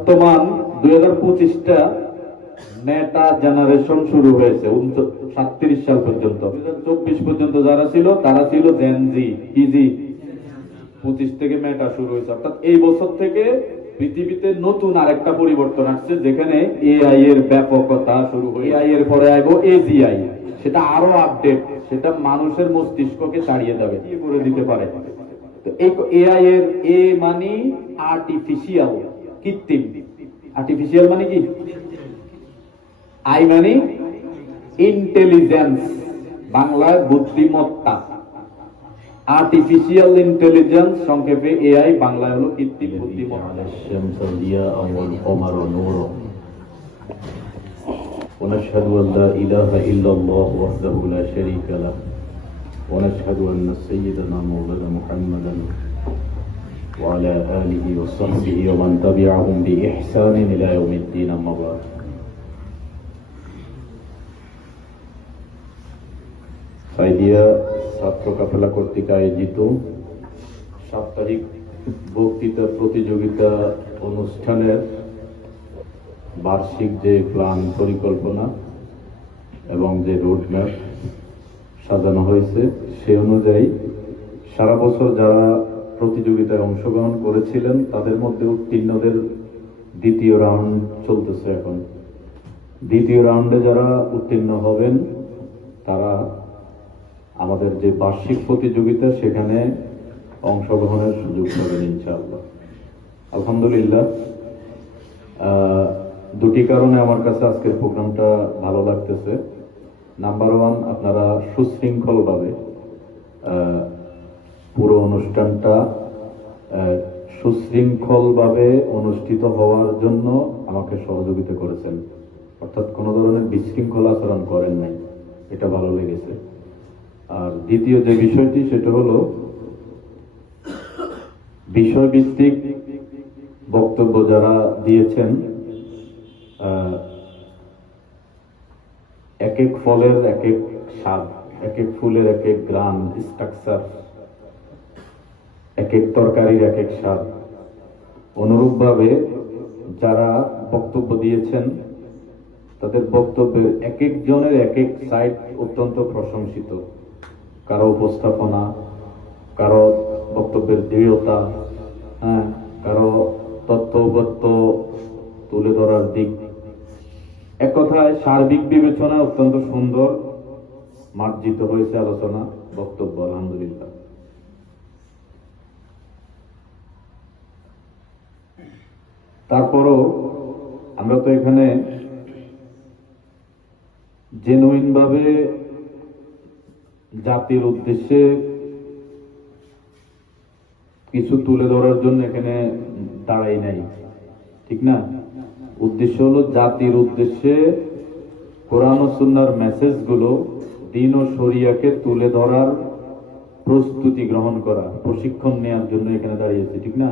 বর্তমান দুই হাজার পঁচিশটা নেটা জেনারেশন শুরু হয়েছে সাতত্রিশ সাল পর্যন্ত। চব্বিশ পর্যন্ত যারা ছিল, তারা ছিল জেনজি ইজি পঁচিশ থেকে মেটা শুরু হয়েছে। অর্থাৎ এই বছর থেকে পৃথিবীতে নতুন আরেকটা পরিবর্তন আসছে, যেখানে এআই এর ব্যাপকতা শুরু হয়ে এআই এর পরে আইবো এজিআই সেটা আরও আপডেট সেটা মানুষের মস্তিষ্ককে ছাড়িয়ে যাবে কি করে দিতে পারে। তো এই এআই এর এ মানে আর্টিফিশিয়াল কৃত্রিম। আর্টিফিশিয়াল মানে কি? আই মানে ইন্টেলিজেন্স বাংলায় বুদ্ধিমত্তা। আর্টিফিশিয়াল ইন্টেলিজেন্স সংক্ষেপে এআই বাংলায় হলো কৃত্রিম বুদ্ধিমত্তা। ونشهد أن لا إله إلا الله وحده لا شريك له ونشهد أن سيدنا مولانا محمدا وعلى آله وصحبه ومن تبعهم بإحسان إلى يوم الدين أما بعد সাইদিয়া ছাত্র কাফেলা কর্তৃক আয়োজিত সাপ্তাহিক বক্তৃতা প্রতিযোগিতা অনুষ্ঠানের বার্ষিক যে প্ল্যান পরিকল্পনা এবং যে রোডম্যাপ সাজানো হয়েছে সে অনুযায়ী সারা বছর যারা প্রতিযোগিতায় অংশগ্রহণ করেছিলেন, তাদের মধ্যে উত্তীর্ণদের দ্বিতীয় রাউন্ড চলতেছে এখন। দ্বিতীয় রাউন্ডে যারা উত্তীর্ণ হবেন, তারা আমাদের যে বার্ষিক প্রতিযোগিতা, সেখানে অংশগ্রহণের সুযোগ পাবেন ইনশাআল্লাহ। আলহামদুলিল্লাহ দুটি কারণে আমার কাছে আজকের প্রোগ্রামটা ভালো লাগতেছে। নাম্বার ওয়ান আপনারা সুশৃঙ্খলভাবে পুরো অনুষ্ঠানটা সুশৃঙ্খলভাবে অনুষ্ঠিত হওয়ার জন্য আমাকে সহযোগিতা করেছেন। অর্থাৎ কোনো ধরনের বিশৃঙ্খল আচরণ করেন নাই। এটা ভালো লেগেছে। আর দ্বিতীয় যে বিষয়টি, সেটা হলো বিষয়ভিত্তিক বক্তব্য যারা দিয়েছেন এক এক ফলের এক এক স্বাদ এক এক ফুলের এক এক গ্রাম স্ট্রাকচার এক এক তরকারির এক এক স্বাদ। অনুরূপভাবে যারা বক্তব্য দিয়েছেন, তাদের বক্তব্যের এক একজনের এক এক সাইড অত্যন্ত প্রশংসিত। কারও উপস্থাপনা, কারও বক্তব্যের দৃঢ়তা হ্যাঁ কারও উপত্য তুলে ধরার দিক। এক কথায়, সার্বিক বিবেচনা অত্যন্ত সুন্দর। মার্জিত হয়েছে আলোচনা, বক্তব্য, আলহামদুলিল্লাহ। তারপরও আমরা তো এখানে জেনুইন ভাবে জাতির উদ্দেশ্যে কিছু তুলে ধরার জন্য এখানে দাঁড়াই নাই, ঠিক না? উদ্দেশ্য হলো জাতির উদ্দেশ্যে কোরআন সুন্নার মেসেজগুলো দিন ও শরিয়াকে তুলে ধরার প্রস্তুতি গ্রহণ করা, প্রশিক্ষণ নেওয়ার জন্য এখানে দাঁড়িয়েছে, ঠিক না?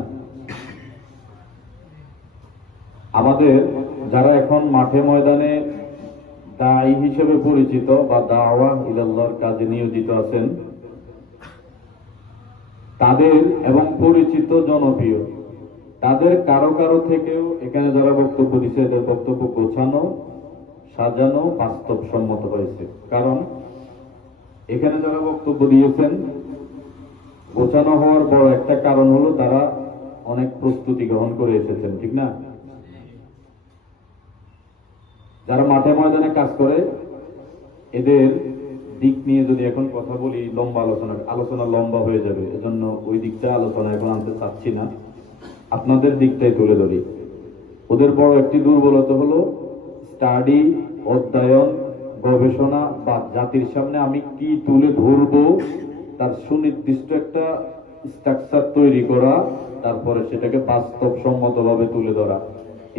আমাদের যারা এখন মাঠে ময়দানে দায়ী হিসেবে পরিচিত বা দাওয়া ইলাল্লাহর কাজে নিয়োজিত আছেন, তাদের এবং পরিচিত জনপ্রিয়, তাদের কারও কারও থেকেও এখানে যারা বক্তব্য দিচ্ছে এদের বক্তব্য গোছানো, সাজানো বাস্তবসম্মত হয়েছে। কারণ এখানে যারা বক্তব্য দিয়েছেন, গোছানো হওয়ার বড় একটা কারণ হলো তারা অনেক প্রস্তুতি গ্রহণ করে এসেছেন, ঠিক না? যারা মাঠে ময়দানে কাজ করে, এদের দিক নিয়ে যদি এখন কথা বলি, লম্বা আলোচনা আলোচনা লম্বা হয়ে যাবে। এজন্য ওই দিকটা আলোচনা এখন আনতে চাচ্ছি না। আপনাদের দিকটাই তুলে ধরি। ওদের বড় একটি দুর্বলতা হলো, স্টাডি, অধ্যয়ন, গবেষণা বা জাতির সামনে আমি কি তুলে ধরবো, তার সুনির্দিষ্ট একটা স্ট্রাকচার তৈরি করা, তারপরে সেটাকে বাস্তবসম্মতভাবে তুলে ধরা।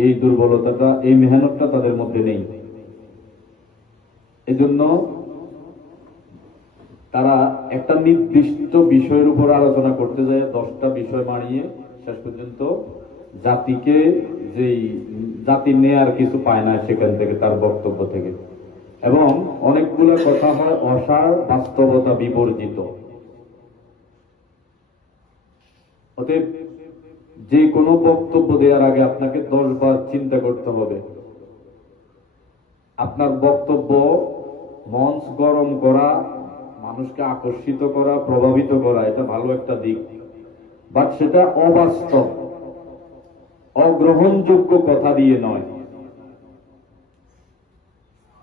এই দুর্বলতাটা, এই মেহনতটা তাদের মধ্যে নেই। এজন্য তারা একটা নির্দিষ্ট বিষয়ের উপর আলোচনা করতে যায়, দশটা বিষয় মানিয়ে শেষ পর্যন্ত জাতিকে যেই জাতি নেয়ার কিছু পায় না সেখান থেকে, তার বক্তব্য থেকে। এবং অনেকগুলো কথা হয়, অসার বাস্তবতা বিবর্জিত। অতএব যে কোনো বক্তব্য দেওয়ার আগে আপনাকে দশ বার চিন্তা করতে হবে। আপনার বক্তব্য মঞ্চ গরম করা, মানুষকে আকর্ষিত করা, প্রভাবিত করা, এটা ভালো একটা দিক। বাট সেটা অবাস্তব, অগ্রহণযোগ্য কথা দিয়ে নয়।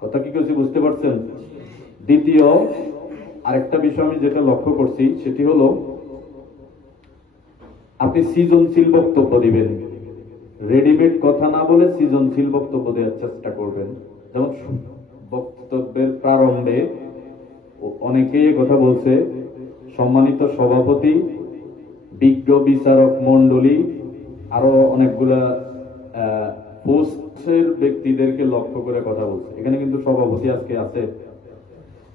কথা কি করছি বুঝতে পারছেন? দ্বিতীয়, আরেকটা বিষয় আমি যেটা লক্ষ্য করছি, সেটি হলো আপনি সৃজনশীল বক্তব্য দিবেন। রেডিমেড কথা না বলে সৃজনশীল বক্তব্য দেওয়ার চেষ্টা করবেন। যেমন বক্তব্যের প্রারম্ভে অনেকেই কথা বলছে, সম্মানিত সভাপতি, বিজ্ঞ বিচারক মন্ডলী আরও অনেকগুলা পোস্টের ব্যক্তিদেরকে লক্ষ্য করে কথা বলছে। এখানে কিন্তু সভাপতি আজকে আছে।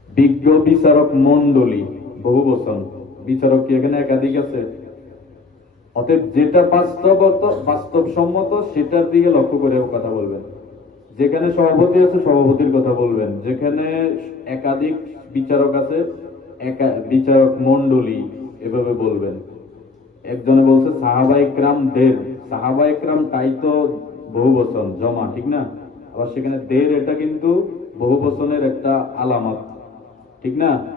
বিজ্ঞ বিচারক মন্ডলী বহু বচন বিচারক কি এখানে একাধিক আছে? অতএব যেটা বাস্তবত, বাস্তবসম্মত, সেটার দিকে লক্ষ্য করে কথা বলবেন। যেখানে সভাপতি আছে, সভাপতির কথা বলবেন। যেখানে একাধিক বিচারক আছে, একা- বিচারক মন্ডলী এভাবে বলবেন। একজনে বলছে সাহাবা ইকরাম দের। সাহাবা ইকরাম তাই তো বহু বচন জমা, ঠিক না? আবার সেখানে দের এটা কিন্তু বহু বচনের একটা আলামত, ঠিক না?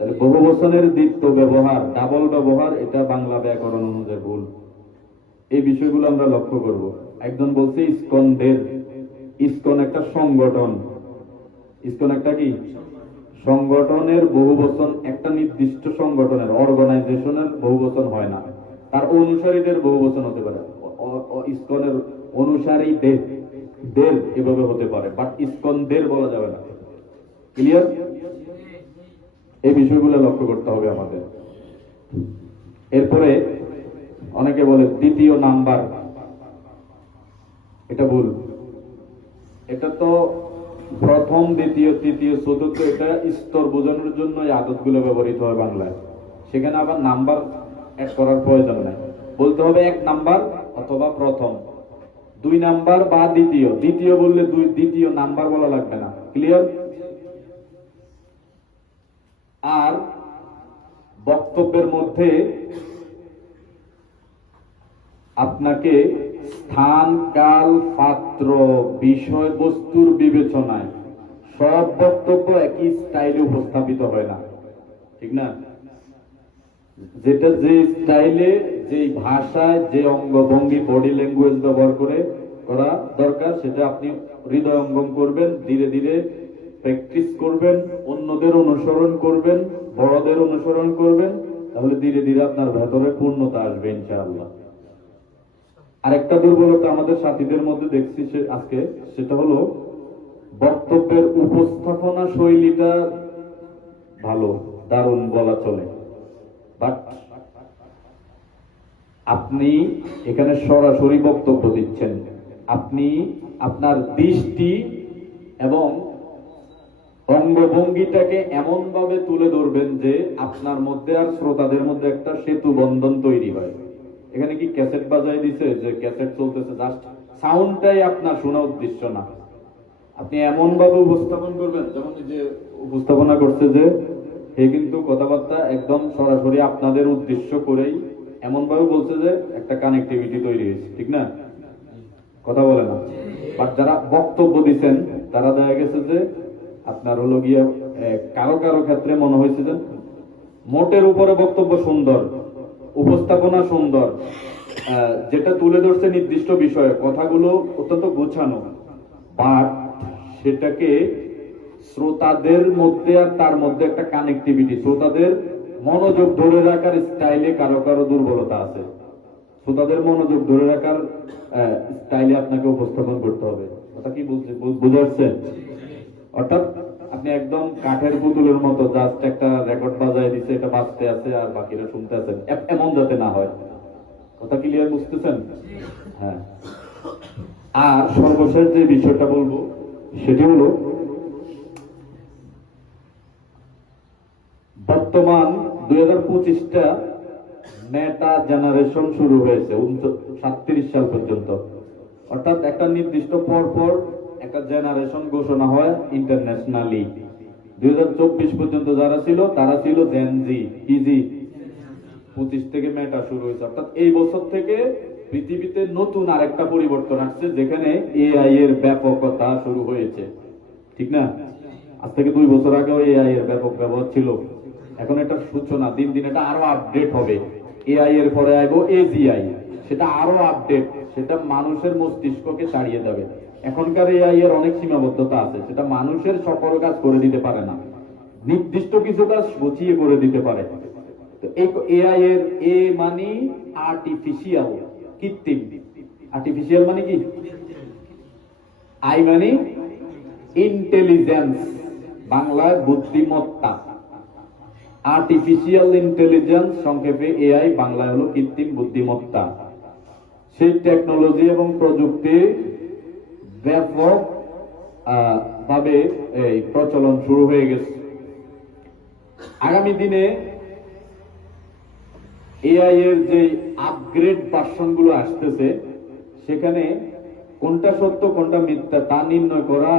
তাহলে বহু বচনের দ্বিত্ব ব্যবহার ডাবল ব্যবহার, এটা বাংলা ব্যাকরণ অনুযায়ী ভুল। এই বিষয়গুলো আমরা লক্ষ্য করব। একজন বলছে ইসকন দের ইসকন একটা সংগঠন। ইসকন একটা কি? সংগঠনের বহু বচন একটা নির্দিষ্ট সংগঠনের অর্গানাইজেশনের বহু বচন হয় না। তার অনুসারীদের বহু বচন হতে পারে। অ- অ- অ- ইসকনের দের এভাবে হতে পারে বাট ইসকনদের বলা যাবে না। ক্লিয়ার এই বিষয়গুলো লক্ষ্য করতে হবে আমাদের। এরপরে অনেকে বলে দ্বিতীয় নাম্বার। এটা ভুল। এটা তো প্রথম, দ্বিতীয়, তৃতীয়, চতুর্থ, এটা স্তর বোঝানোর জন্য এই আদতগুলো ব্যবহৃত হয় বাংলায়। সেখানে আবার নাম্বার অ্যাড করার প্রয়োজন নাই। বলতে হবে এক নাম্বার অথবা প্রথম। দুই নাম্বার বা দ্বিতীয়। দ্বিতীয় বললে দুই, দ্বিতীয় নাম্বার বলা লাগবে না। ক্লিয়ার আর বক্তব্যের মধ্যে আপনাকে স্থান, কাল, পাত্র, বিষয়বস্তুর বিবেচনায় সব বক্তব্য একই স্টাইলে উপস্থাপিত হয় না। ঠিক না? যেটা যে স্টাইলে যে ভাষায়, যে অঙ্গভঙ্গি, বডি ল্যাঙ্গুয়েজ ব্যবহার করে করা দরকার, সেটা আপনি হৃদয়ঙ্গম করবেন, ধীরে ধীরে প্র্যাকটিস করবেন, অন্যদের অনুসরণ করবেন, বড়দের অনুসরণ করবেন, তাহলে ধীরে ধীরে আপনার ভেতরে পূর্ণতা আসবে ইনশাআল্লাহ। আরেকটা দুর্বলতা আমাদের সাথীদের মধ্যে দেখছি আজকে, সেটা হলো বক্তব্যের উপস্থাপনা শৈলীটা ভালো, দারুণ বলা চলে। বাট আপনি এখানে সরাসরি বক্তব্য দিচ্ছেন। আপনি আপনার দৃষ্টি এবং অঙ্গভঙ্গিটাকে এমন ভাবে তুলে ধরবেন যে আপনার মধ্যে আর শ্রোতাদের মধ্যে একটা সেতু বন্ধন তৈরি হয়। এখানে কি ক্যাসেট বাজাই দিছে? যে ক্যাসেট চলতেছে, জাস্ট সাউন্ডটাই আপনার শোনা উদ্দেশ্য না। আপনি এমন ভাবে উপস্থাপন করবেন, যেমন যে উপস্থাপনা করছে যে সে কিন্তু কথাবার্তা একদম সরাসরি আপনাদের উদ্দেশ্য করেই এমন ভাবে বলছে যে একটা কানেক্টিভিটি তৈরি হয়েছে, ঠিক না? কথা বলে না। বাট যারা বক্তব্য দিচ্ছেন তারা দেখা গেছে যে আপনার হলো গিয়ে কারও কারও ক্ষেত্রে মনে হয়েছে যে মোটের উপরে বক্তব্য সুন্দর, উপস্থাপনা সুন্দর যেটা তুলে ধরছে নির্দিষ্ট বিষয়ে, কথাগুলো অত্যন্ত গোছানো। বাট সেটাকে শ্রোতাদের মধ্যে আর তার মধ্যে একটা কানেক্টিভিটি শ্রোতাদের মনোযোগ ধরে রাখার স্টাইলে কারও কারও দুর্বলতা আছে। শ্রোতাদের মনোযোগ ধরে রাখার স্টাইলে আপনাকে উপস্থাপন করতে হবে। কথা কি বুঝছে বু- বুঝে আসছেন অর্থাৎ আপনি একদম কাঠের পুতুলের মতো জাস্ট একটা রেকর্ড বাজায় দিচ্ছে এটা বাজতে আছে আর বাকিরা শুনতে আছেন। এমন যাতে না হয়। কথা ক্লিয়ার বুঝতেছেন? হ্যাঁ। আর সর্বশেষ যে বিষয়টা বলব, সেটি হলো, বর্তমান দুই হাজার পঁচিশটা মেটা জেনারেশন শুরু হয়েছে সাতত্রিশ সাল পর্যন্ত। অর্থাৎ একটা নির্দিষ্ট পর পর একটা জেনারেশন ঘোষণা হয় ইন্টারন্যাশনালি দুই হাজার চব্বিশ পর্যন্ত যারা ছিল, তারা ছিল জেনজি ইজি পঁচিশ থেকে মেটা শুরু হয়েছে। অর্থাৎ এই বছর থেকে পৃথিবীতে নতুন আরেকটা পরিবর্তন আসছে, যেখানে এআই এর ব্যাপকতা শুরু হয়েছে। ঠিক না? আজ থেকে দুই বছর আগেও এআই এর ব্যাপক ব্যবহার ছিল। এখন এটা সূচনা, দিন দিন এটা আরও আপডেট হবে। এআই এর পরে আইবো এজিআই সেটা আরও আপডেট সেটা মানুষের মস্তিষ্ককে ছাড়িয়ে যাবে। এখনকার এআই এর অনেক সীমাবদ্ধতা আছে, সেটা মানুষের সকল কাজ করে দিতে পারে না। নির্দিষ্ট কিছু কাজ গুছিয়ে করে দিতে পারে। তো এই এআই এর এ মানে আর্টিফিশিয়াল কৃত্রিম। আর্টিফিশিয়াল মানে কি? আই মানে ইন্টেলিজেন্স বাংলায় বুদ্ধিমত্তা। আর্টিফিশিয়াল ইন্টেলিজেন্স সংক্ষেপে এআই বাংলায় হলো কৃত্রিম বুদ্ধিমত্তা। সেই টেকনোলজি এবং প্রযুক্তি ব্যাপক ভাবে এই প্রচলন শুরু হয়ে গেছে। আগামী দিনে এআই এর যে আপগ্রেড ভার্সনগুলো আসতেছে, সেখানে কোনটা সত্য, কোনটা মিথ্যা, তা নির্ণয় করা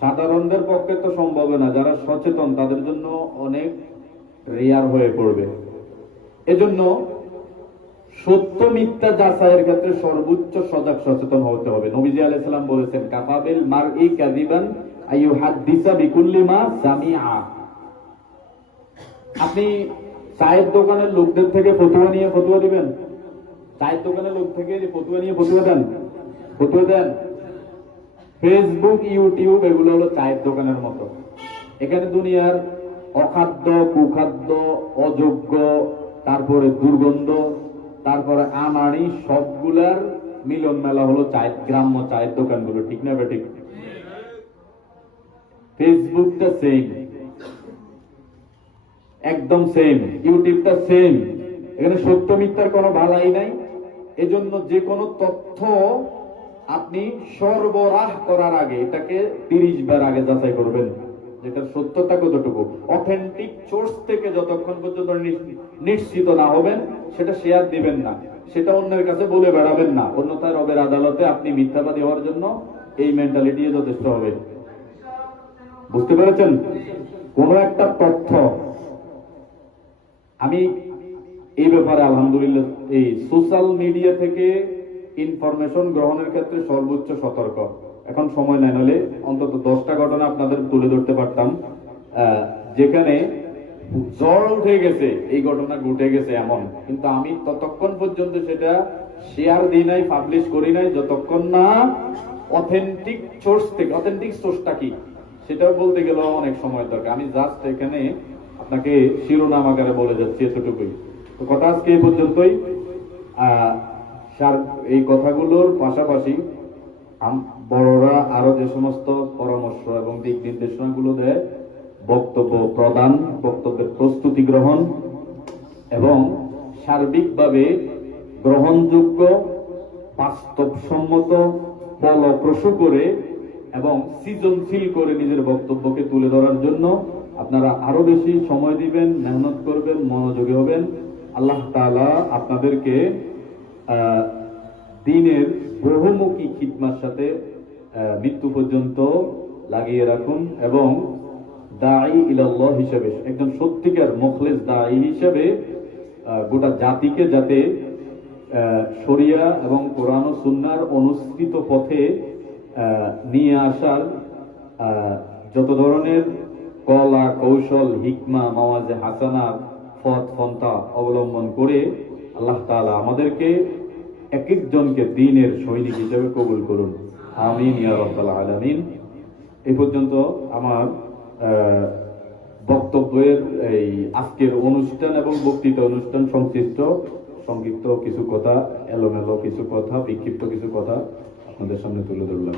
সাধারণদের পক্ষে তো সম্ভব না। যারা সচেতন, তাদের জন্য অনেক রেয়ার হয়ে পড়বে। এজন্য সত্য মিথ্যা যাচাইয়ের ক্ষেত্রে সর্বোচ্চ সজাগ সচেতন হতে হবে। নবীজি আলাইসাল্লাম বলেছেন, কাফাবিল মার ই কাদিবান আইয়ু হাদিসা বিকুল্লি মা জামিআ আপনি চায়ের দোকানের লোকদের থেকে নিয়ে দিবেন? চায়ের দোকানের লোক থেকে নিয়ে দেন? দেন? ফেসবুক, ইউটিউব, এগুলো হলো চায়ের দোকানের মতো। এখানে দুনিয়ার অখাদ্য, কুখাদ্য, অযোগ্য, তারপরে দুর্গন্ধ তারপরে আনাড়ি সবগুলার মিলন মেলা হলো চায়ের গ্রাম্য চায়ের দোকানগুলো, ঠিক না বেঠিক? ফেসবুকটা সেম একদম সেম ইউটিউবটা সেম এখানে সত্য মিথ্যার কোনো ভালাই নাই। এজন্য যে কোনো তথ্য আপনি সরবরাহ করার আগে এটাকে তিরিশ বার আগে যাচাই করবেন। যেটার সত্যতা কতটুকু? অথেন্টিক সোর্স থেকে যতক্ষণ পর্যন্ত নিশ্চিত না হবেন, সেটা শেয়ার দিবেন না। সেটা অন্যের কাছে বলে বেড়াবেন না। অন্যথায় রবের আদালতে আপনি মিথ্যাবাদী হওয়ার জন্য এই মেন্টালিটি যথেষ্ট হবে। বুঝতে পেরেছেন? কোন একটা তথ্য। আমি এই ব্যাপারে আলহামদুলিল্লাহ এই সোশ্যাল মিডিয়া থেকে ইনফরমেশন গ্রহণের ক্ষেত্রে সর্বোচ্চ সতর্ক। এখন সময় নেই নলে অন্তত দশটা ঘটনা আপনাদের তুলে ধরতে পারতাম। যেখানে জ্বর উঠে গেছে, এই ঘটনা ঘটে গেছে এমন। কিন্তু আমি ততক্ষণ পর্যন্ত সেটা শেয়ার দিই নাই পাবলিশ করি নাই, যতক্ষণ না অথেন্টিক সোর্স থেকে অথেন্টিক সোর্সটা কি, সেটাও বলতে গেলেও অনেক সময় দরকার। আমি জাস্ট এখানে আপনাকে শিরোনাম আকারে বলে যাচ্ছি এতটুকুই। তো কথা আজকে এই পর্যন্তই। এই কথাগুলোর পাশাপাশি বড়রা আরও যে সমস্ত পরামর্শ এবং দিক নির্দেশনাগুলো দেয়, বক্তব্য প্রদান, বক্তব্যের প্রস্তুতি গ্রহণ এবং সার্বিকভাবে গ্রহণযোগ্য, বাস্তবসম্মত ফলপ্রসূ করে এবং সৃজনশীল করে নিজের বক্তব্যকে তুলে ধরার জন্য আপনারা আরও বেশি সময় দিবেন, মেহনত করবেন, মনোযোগী হবেন। আল্লাহ তাআলা আপনাদেরকে দিনের বহুমুখী খিদমার সাথে মৃত্যু পর্যন্ত লাগিয়ে রাখুন এবং দায়ী ইলাল্লাহ হিসেবে, একজন সত্যিকার মুখলেস দায়ী হিসেবে গোটা জাতিকে যাতে শরিয়া এবং কোরআন সুন্নার অনুসৃত পথে নিয়ে আসার যত ধরনের কলা কৌশল, হিকমা, মাওয়াজে হাসানা পথ পন্থা অবলম্বন করে আল্লাহ তাআলা আমাদেরকে এক একজনকে দিনের সৈনিক হিসেবে কবুল করুন। আমিন, ইয়া আলামিন। এ পর্যন্ত আমার বক্তব্যের এই আজকের অনুষ্ঠান এবং বক্তৃতা অনুষ্ঠান সংশ্লিষ্ট সংক্ষিপ্ত কিছু কথা, এলোমেলো কিছু কথা, বিক্ষিপ্ত কিছু কথা আপনাদের সামনে তুলে ধরলাম।